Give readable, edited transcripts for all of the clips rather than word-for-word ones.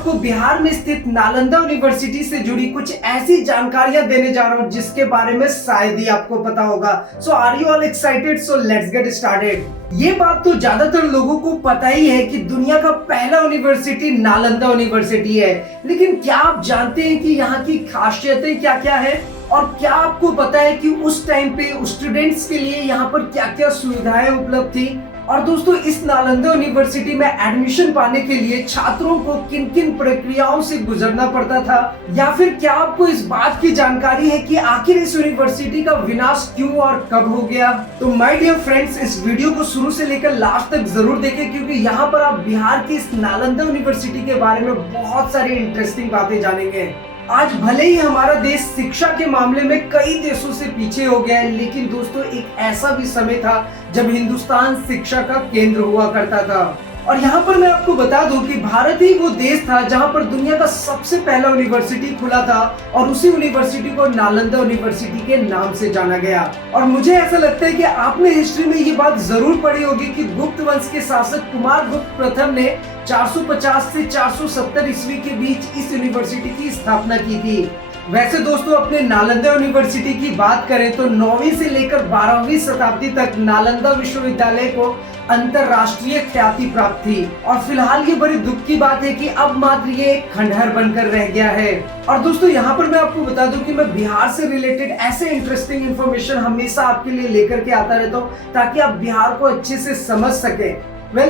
आपको बिहार में स्थित नालंदा यूनिवर्सिटी से जुड़ी कुछ ऐसी जानकारियां देने जा रहा हूं जिसके बारे में शायद ही आपको पता होगा। So are you all excited? So let's get started. ये बात तो ज्यादातर लोगों को पता ही है कि दुनिया का पहला यूनिवर्सिटी नालंदा यूनिवर्सिटी है, लेकिन क्या आप जानते हैं कि यहाँ की खासियतें क्या क्या है? और क्या आपको पता है कि उस टाइम पे स्टूडेंट्स के लिए यहाँ पर क्या क्या सुविधाएं उपलब्ध थी? और दोस्तों, इस नालंदा यूनिवर्सिटी में एडमिशन पाने के लिए छात्रों को किन किन प्रक्रियाओं से गुजरना पड़ता था, या फिर क्या आपको इस बात की जानकारी है कि आखिर इस यूनिवर्सिटी का विनाश क्यों और कब हो गया? तो माय डियर फ्रेंड्स, इस वीडियो को शुरू से लेकर लास्ट तक जरूर देखें, क्योंकि यहाँ पर आप बिहार की इस नालंदा यूनिवर्सिटी के बारे में बहुत सारी इंटरेस्टिंग बातें जानेंगे। आज भले ही हमारा देश शिक्षा के मामले में कई देशों से पीछे हो गया है, लेकिन दोस्तों एक ऐसा भी समय था जब हिंदुस्तान शिक्षा का केंद्र हुआ करता था। और यहाँ पर मैं आपको बता दूं कि भारत ही वो देश था जहाँ पर दुनिया का सबसे पहला यूनिवर्सिटी खुला था, और उसी यूनिवर्सिटी को नालंदा यूनिवर्सिटी के नाम से जाना गया। और मुझे ऐसा लगता है कि आपने हिस्ट्री में ये बात जरूर पढ़ी होगी कि गुप्त वंश के शासक कुमार गुप्त प्रथम ने 450 से 470 ईस्वी के बीच इस यूनिवर्सिटी की स्थापना की थी। वैसे दोस्तों, अपने नालंदा यूनिवर्सिटी की बात करें तो 9वीं से लेकर 12वीं शताब्दी तक नालंदा विश्वविद्यालय को अंतरराष्ट्रीय ख्याति प्राप्त थी, और फिलहाल ये बड़ी दुख की बात है कि अब मात्र ये एक खंडहर बनकर रह गया है। और दोस्तों, यहाँ पर मैं आपको बता दूं कि मैं बिहार से रिलेटेड ऐसे इंटरेस्टिंग इंफॉर्मेशन हमेशा आपके लिए लेकर के आता रहता हूँ, ताकि आप बिहार को अच्छे से समझ सके।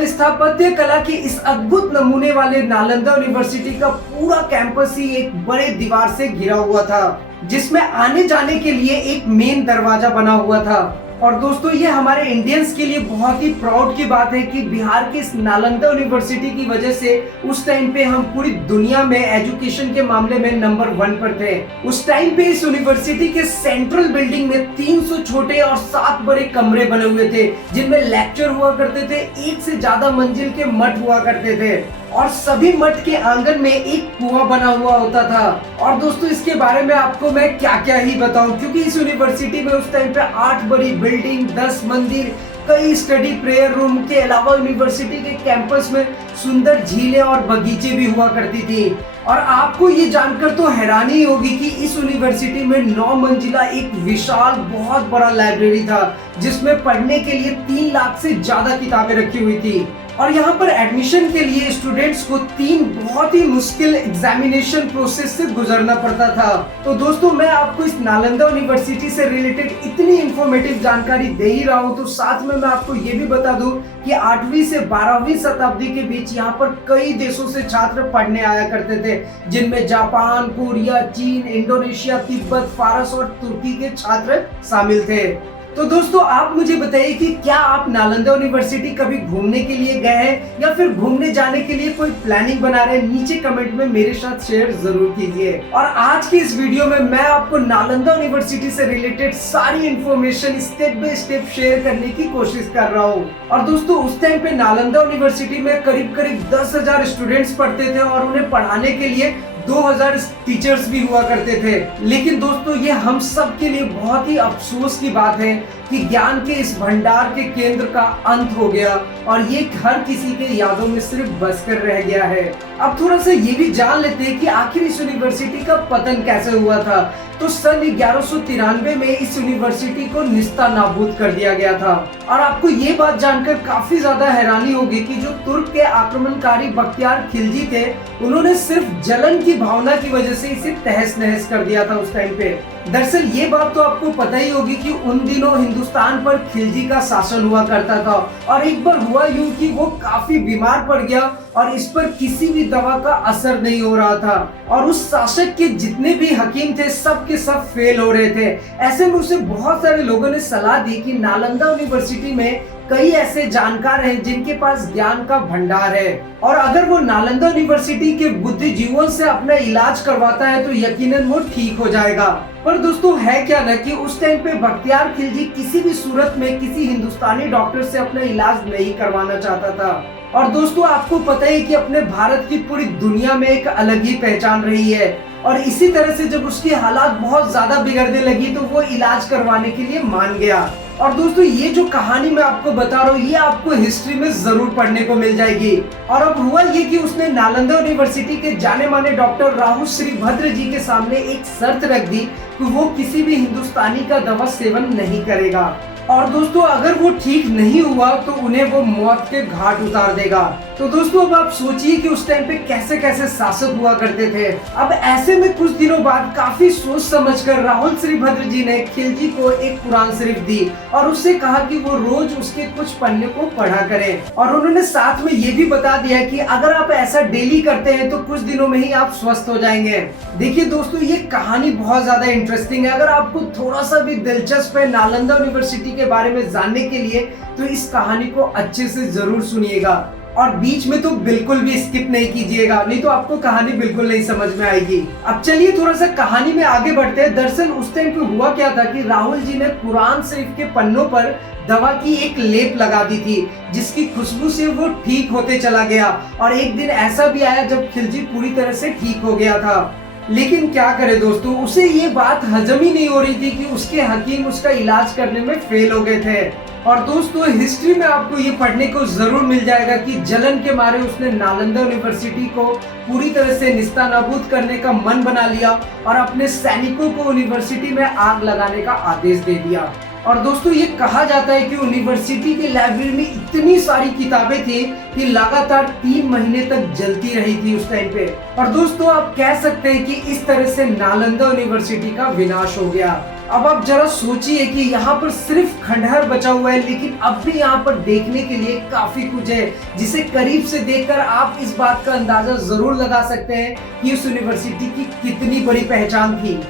स्थापत्य कला के इस अद्भुत नमूने वाले नालंदा यूनिवर्सिटी का पूरा कैंपस ही एक बड़े दीवार से घिरा हुआ था, जिसमें आने जाने के लिए एक मेन दरवाजा बना हुआ था। और दोस्तों, ये हमारे इंडियंस के लिए बहुत ही प्राउड की बात है कि बिहार के इस नालंदा यूनिवर्सिटी की वजह से उस टाइम पे हम पूरी दुनिया में एजुकेशन के मामले में नंबर 1 पर थे। उस टाइम पे इस यूनिवर्सिटी के सेंट्रल बिल्डिंग में 300 छोटे और 7 बड़े कमरे बने हुए थे, जिनमें लेक्चर हुआ करते थे, 1 से ज्यादा मंजिल के मठ हुआ करते थे, और सभी मठ के आंगन में एक कुआं बना हुआ होता था। और दोस्तों, इसके बारे में आपको मैं क्या क्या ही बताऊं, क्योंकि इस यूनिवर्सिटी में उस टाइम पे 8 बड़ी बिल्डिंग, 10 मंदिर, कई स्टडी प्रेयर रूम के अलावा यूनिवर्सिटी के कैंपस में सुंदर झीलें और बगीचे भी हुआ करती थी। और आपको ये जानकर तो हैरानी होगी कि इस यूनिवर्सिटी में 9 मंजिला एक विशाल बहुत बड़ा लाइब्रेरी था, जिसमें पढ़ने के लिए 3 लाख से ज्यादा किताबें रखी हुई थी। और यहाँ पर एडमिशन के लिए स्टूडेंट्स को 3 बहुत ही मुश्किल एग्जामिनेशन प्रोसेस से गुजरना पड़ता था। तो दोस्तों, मैं आपको इस नालंदा यूनिवर्सिटी से रिलेटेड इतनी इंफॉर्मेटिव जानकारी दे ही रहा हूँ, तो साथ में मैं आपको ये भी बता दूं कि 8वीं से 12वीं शताब्दी के बीच यहाँ पर कई देशों से छात्र पढ़ने आया करते थे, जिनमें जापान, कोरिया, चीन, इंडोनेशिया, तिब्बत, फारस और तुर्की के छात्र शामिल थे। तो दोस्तों, आप मुझे बताइए कि क्या आप नालंदा यूनिवर्सिटी कभी घूमने के लिए गए हैं, या फिर घूमने जाने के लिए कोई प्लानिंग बना रहे हैं? नीचे कमेंट में मेरे साथ शेयर जरूर कीजिए। और आज की इस वीडियो में मैं आपको नालंदा यूनिवर्सिटी से रिलेटेड सारी information step by step share करने की कोशिश कर रहा हूँ। और दोस्तों, उस टाइम पे नालंदा यूनिवर्सिटी में करीब 10,000 स्टूडेंट्स पढ़ते थे, और उन्हें पढ़ाने के लिए 2000 टीचर्स भी हुआ करते थे। लेकिन दोस्तों, ये हम सब के लिए बहुत ही अफसोस की बात है कि ज्ञान के इस भंडार के केंद्र का अंत हो गया, और ये हर किसी के यादों में सिर्फ बस कर रह गया है। अब थोड़ा सा ये भी जान लेते हैं कि आखिर इस यूनिवर्सिटी का पतन कैसे हुआ था। तो सन 1193 में इस यूनिवर्सिटी को निस्ता नाबूद कर दिया गया था। और आपको ये बात जानकर काफी ज्यादा हैरानी होगी कि जो तुर्क के आक्रमणकारी बख्तियार खिलजी थे, उन्होंने सिर्फ जलन की भावना की वजह से इसे तहस नहस कर दिया था उस टाइम पे। दरअसल ये बात तो आपको पता ही होगी कि उन दिनों हिंदुस्तान पर खिलजी का शासन हुआ करता था, और एक बार हुआ यूं कि वो काफी बीमार पड़ गया, और इस पर किसी भी दवा का असर नहीं हो रहा था, और उस शासक के जितने भी हकीम थे सब के सब फेल हो रहे थे। ऐसे में उसे बहुत सारे लोगों ने सलाह दी कि नालंदा यूनिवर्सिटी में कई ऐसे जानकार हैं जिनके पास ज्ञान का भंडार है, और अगर वो नालंदा यूनिवर्सिटी के बुद्धिजीवियों से अपना इलाज करवाता है तो यकीनन वो ठीक हो जाएगा। पर दोस्तों, है क्या ना कि उस टाइम पे बख्तियार खिलजी किसी भी सूरत में किसी हिंदुस्तानी डॉक्टर से अपना इलाज नहीं करवाना चाहता था। और दोस्तों, आपको पता है कि अपने भारत की पूरी दुनिया में एक अलग ही पहचान रही है, और इसी तरह से जब उसकी हालात बहुत ज्यादा बिगड़ने लगी तो वो इलाज करवाने के लिए मान गया। और दोस्तों ये जो कहानी मैं आपको बता रहा हूँ ये आपको हिस्ट्री में जरूर पढ़ने को मिल जाएगी। और अब हुआ ये कि उसने नालंदा यूनिवर्सिटी के जाने माने डॉक्टर राहुल श्रीभद्र जी के सामने एक शर्त रख दी कि वो किसी भी हिंदुस्तानी का दवा सेवन नहीं करेगा, और दोस्तों अगर वो ठीक नहीं हुआ तो उन्हें वो मौत के घाट उतार देगा। तो दोस्तों अब आप सोचिए कि उस टाइम पे कैसे कैसे शासक हुआ करते थे। अब ऐसे में कुछ दिनों बाद काफी सोच समझकर राहुल श्रीभद्र जी ने खिलजी को एक कुरान शरीफ दी और उससे कहा कि वो रोज उसके कुछ पन्ने को पढ़ा करें, और उन्होंने साथ में ये भी बता दिया कि अगर आप ऐसा डेली करते हैं तो कुछ दिनों में ही आप स्वस्थ हो जाएंगे। देखिए दोस्तों ये कहानी बहुत ज्यादा इंटरेस्टिंग है। अगर आपको थोड़ा सा भी दिलचस्प है नालंदा यूनिवर्सिटी के बारे में जानने के लिए तो इस कहानी को अच्छे से जरूर सुनिएगा, और बीच में तो बिल्कुल भी स्किप नहीं कीजिएगा, नहीं तो आपको कहानी बिल्कुल नहीं समझ में आएगी। अब चलिए थोड़ा सा कहानी में आगे बढ़ते हैं। दरअसल उस टाइम पे हुआ क्या था कि राहुल जी ने कुरान शरीफ के पन्नों पर दवा की एक लेप लगा दी थी जिसकी खुशबू से वो ठीक होते चला गया, और एक दिन ऐसा भी आया जब खिलजी पूरी तरह से ठीक हो गया था। लेकिन क्या करे दोस्तों, उसे ये बात हजम ही नहीं हो रही थी कि उसके हकीम उसका इलाज करने में फेल हो गए थे। और दोस्तों हिस्ट्री में आपको ये पढ़ने को जरूर मिल जाएगा कि जलन के मारे उसने नालंदा यूनिवर्सिटी को पूरी तरह से निस्तानाबूद करने का मन बना लिया और अपने सैनिकों को यूनिवर्सिटी में आग लगाने का आदेश दे दिया। और दोस्तों ये कहा जाता है कि यूनिवर्सिटी की लाइब्रेरी में इतनी सारी किताबें थी कि लगातार 3 महीने तक जलती रही थी उस टाइम पे। और दोस्तों आप कह सकते हैं कि इस तरह से नालंदा यूनिवर्सिटी का विनाश हो गया। अब आप जरा सोचिए कि यहाँ पर सिर्फ खंडहर बचा हुआ है, लेकिन अब भी यहाँ पर देखने के लिए काफी कुछ है जिसे करीब से देखकर आप इस बात का अंदाजा जरूर लगा सकते हैं कि उस यूनिवर्सिटी की कितनी बड़ी पहचान थी।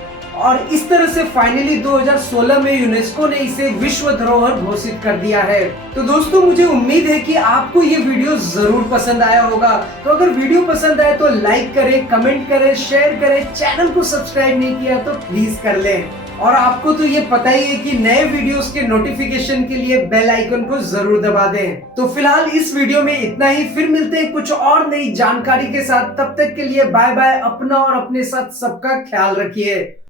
और इस तरह से फाइनली 2016 में यूनेस्को ने इसे विश्व धरोहर घोषित कर दिया है। तो दोस्तों मुझे उम्मीद है कि आपको ये वीडियो जरूर पसंद आया होगा। तो अगर वीडियो पसंद आए तो लाइक करें, कमेंट करें, शेयर करें। चैनल को सब्सक्राइब नहीं किया तो प्लीज कर लें। और आपको तो ये पता ही है कि नए वीडियोस के नोटिफिकेशन के लिए बेल आइकन को जरूर दबा दें। तो फिलहाल इस वीडियो में इतना ही, फिर मिलते हैं कुछ और नई जानकारी के साथ। तब तक के लिए बाय बाय। अपना और अपने साथ सबका ख्याल रखिए।